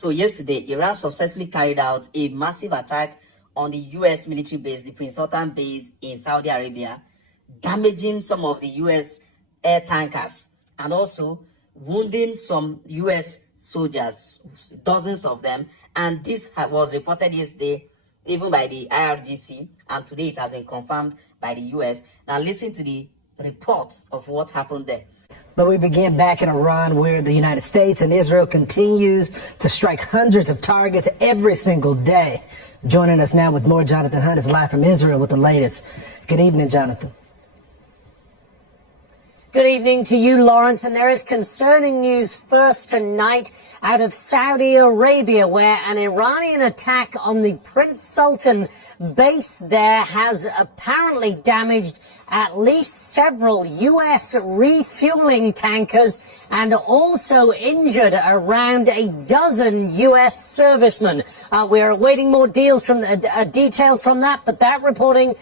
So yesterday, Iran successfully carried out a massive attack on the U.S. military base, the Prince Sultan Base in Saudi Arabia, damaging some of the U.S. air tankers and also wounding some U.S. soldiers, dozens of them. And this was reported yesterday even by the IRGC, and today it has been confirmed by the U.S. Now listen to the reports of what happened there. But we begin back in Iran, where the United States and Israel continues to strike hundreds of targets every single day. Joining us now with more, Jonathan Hunt is live from Israel with the latest. Good evening, Jonathan. Good evening to you, Lawrence. And there is concerning news first tonight out of Saudi Arabia, where an Iranian attack on the Prince Sultan base there has apparently damaged at least several U.S. refueling tankers and also injured around a dozen U.S. servicemen. We're awaiting more details from that, but that reporting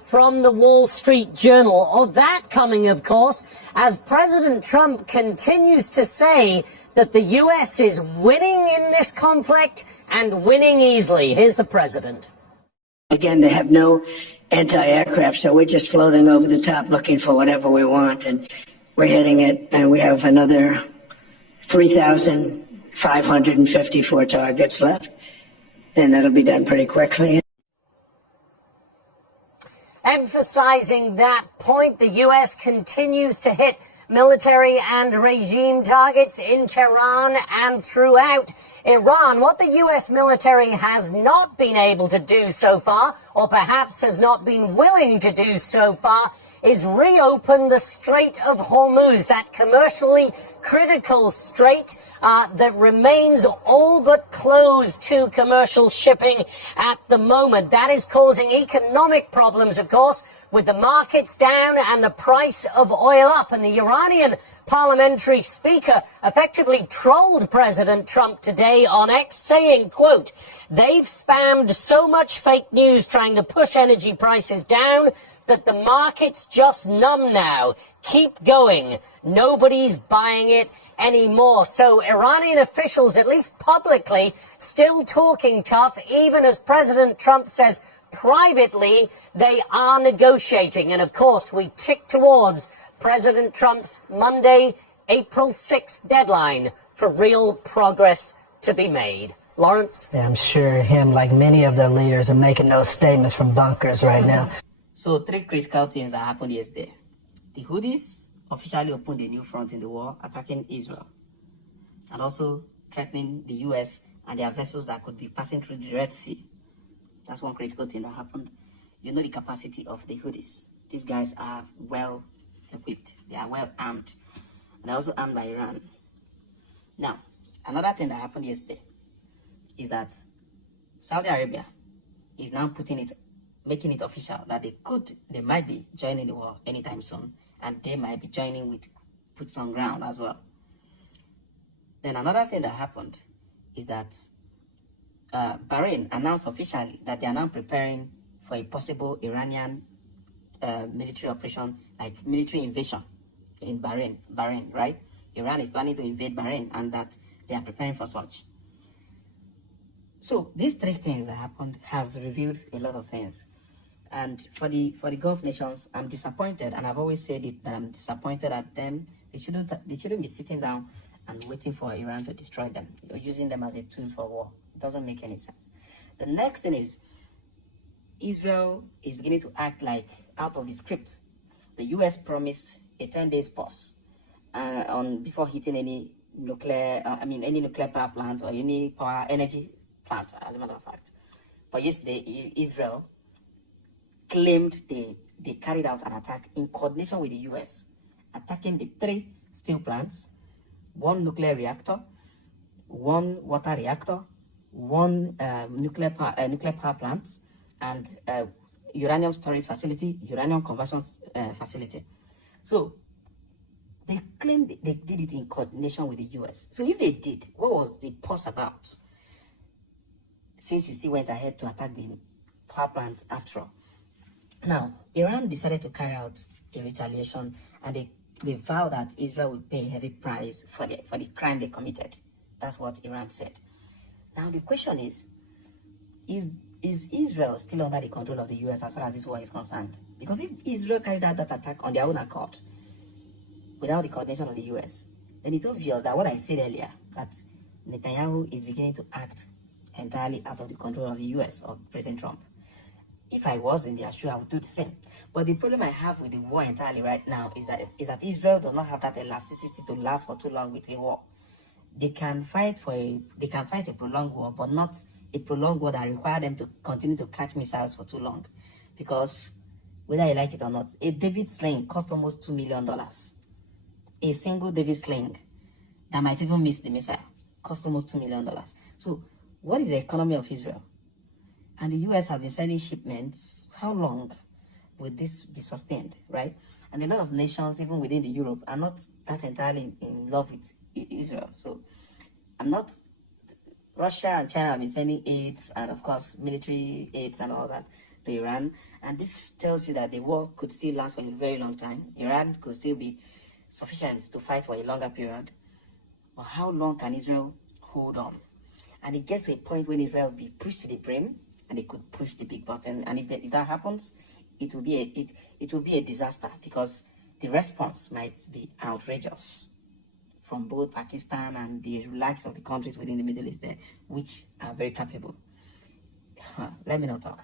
from the Wall Street Journal. Of that coming, of course, as President Trump continues to say that the U.S. is winning in this conflict and winning easily. Here's the president. Again, they have no anti-aircraft, so we're just floating over the top looking for whatever we want, and we're hitting it, and we have another 3,554 targets left, and that'll be done pretty quickly. Emphasizing that point, the U.S. continues to hit military and regime targets in Tehran and throughout Iran. What the U.S. military has not been able to do so far, or perhaps has not been willing to do so far, is reopen the Strait of Hormuz, that commercially critical strait that remains all but closed to commercial shipping at the moment. That is causing economic problems, of course, with the markets down and the price of oil up. And the Iranian parliamentary speaker effectively trolled President Trump today on X, saying, quote, "They've spammed so much fake news trying to push energy prices down that the market's just numb now. Keep going. Nobody's buying it anymore." So Iranian officials, at least publicly, still talking tough, even as President Trump says privately they are negotiating. And of course, we tick towards President Trump's Monday, April 6th deadline for real progress to be made. Lawrence? Yeah, I'm sure him, like many of their leaders, are making those statements from bunkers right now. So 3 critical things that happened yesterday. The Houthis officially opened a new front in the war, attacking Israel, and also threatening the U.S. and their vessels that could be passing through the Red Sea. That's one critical thing that happened. You know the capacity of the Houthis. These guys are well equipped. They are well armed. And they're also armed by Iran. Now, another thing that happened yesterday is that Saudi Arabia is now making it official that they might be joining the war anytime soon, and they might be joining with boots on ground as well. Then another thing that happened is that Bahrain announced officially that they are now preparing for a possible Iranian military operation, like military invasion in Bahrain, right? Iran is planning to invade Bahrain, and that they are preparing for such. So these 3 things that happened has revealed a lot of things. And for the Gulf nations, I'm disappointed, and I've always said it, that I'm disappointed at them. They shouldn't be sitting down and waiting for Iran to destroy them, or using them as a tool for war. It doesn't make any sense. The next thing is, Israel is beginning to act like out of the script. The U.S. promised a 10-day pause before hitting any nuclear power plant or any power energy plant, as a matter of fact. But yesterday, Israel claimed they carried out an attack in coordination with the U.S., attacking the 3 steel plants, 1 nuclear reactor, 1 water reactor, 1 nuclear power plant, and uranium storage facility, uranium conversion facility. So they claimed they did it in coordination with the U.S. So if they did, what was the pause about? Since you still went ahead to attack the power plants after all. Now, Iran decided to carry out a retaliation, and they vowed that Israel would pay a heavy price for the crime they committed. That's what Iran said. Now the question is Israel still under the control of the US as far as this war is concerned? Because if Israel carried out that attack on their own accord, without the coordination of the US, then it's obvious that what I said earlier, that Netanyahu is beginning to act entirely out of the control of the US or President Trump. If I was in their shoe, I would do the same. But the problem I have with the war entirely right now is that Israel does not have that elasticity to last for too long with a war. They can fight a prolonged war, but not a prolonged war that requires them to continue to catch missiles for too long. Because whether you like it or not, a David sling cost almost $2 million. A single David sling that might even miss the missile cost almost $2 million. So what is the economy of Israel? And the US have been sending shipments. How long will this be sustained, right? And a lot of nations, even within the Europe, are not that entirely in love with Israel. So Russia and China have been sending aids and, of course, military aids and all that to Iran. And this tells you that the war could still last for a very long time. Iran could still be sufficient to fight for a longer period. But how long can Israel hold on? And it gets to a point when Israel will be pushed to the brim, and they could push the big button. And if that happens, it will be a disaster, because the response might be outrageous from both Pakistan and the likes of the countries within the Middle East there, which are very capable. Let me not talk.